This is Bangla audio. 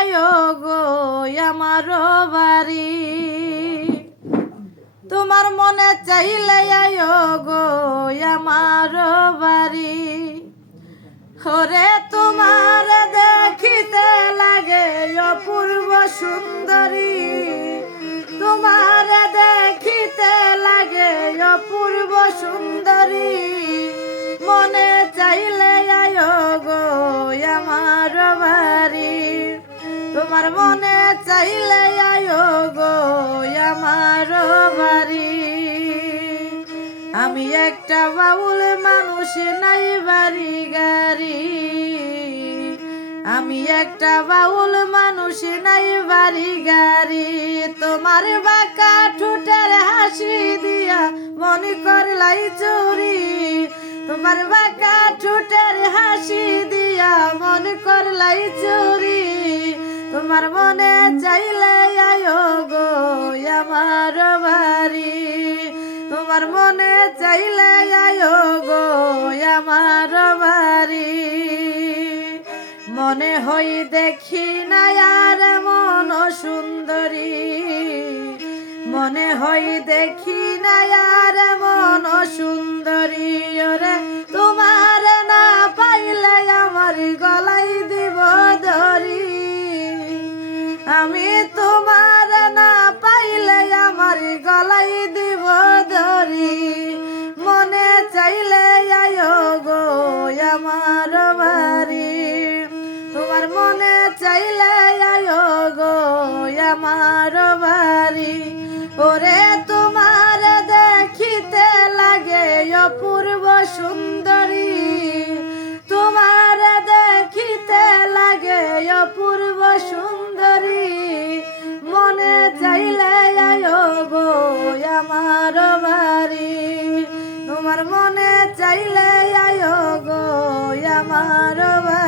আয়ো গো আমার বাড়ি, তোমার মনে চাইলে আয়ো গো আমার বাড়ি। ওরে তোমার দেখিতে লাগে অপূর্ব সুন্দরী, তোমার দেখিতে লাগে অপূর্ব সুন্দরী, মনে চাইলে আয়ো গো আমার বাড়ি, তোমার মনে চাইলে আয়ো গো আমার বাড়ি। আমি একটা বাউল মানুষ নাই বাড়ি গাড়ি, আমি একটা বাউল মানুষ নাই বাড়ি গাড়ি, তোমার বাঁকা ঠোঁটের হাসি দিয়া মন করলাই চুরি, তোমার বাঁকা ঠোঁটের হাসি দিয়া মন করলাই চুরি, তোমার মনে চাইলে আয়ো গো আমার বাড়ি, তোমার মনে চাইলে আয়ো গো আমার বাড়ি। মনে হই দেখি না আর মন সুন্দরী, মনে হই দেখি না আর মন সুন্দরী, ওরে তোমার না পাইলে আমার গলাই দিব ধরি, আমি তোমার না পাইলে আমার গলাই দিব ধরি, মনে চাইলে আয়ো গো আমার বাড়ি, তোমার মনে চাইলে আয়ো গো আমার বাড়ি। ওরে তোমার দেখিতে লাগে অপূর্ব সুন্দরী, তোমার দেখিতে লাগে অপূর্ব সুন্দরী, মনে চাইলে আয়ো গো আমার বাড়ি, তোমার মনে চাইলে আয়ো গো আমার বাড়ি।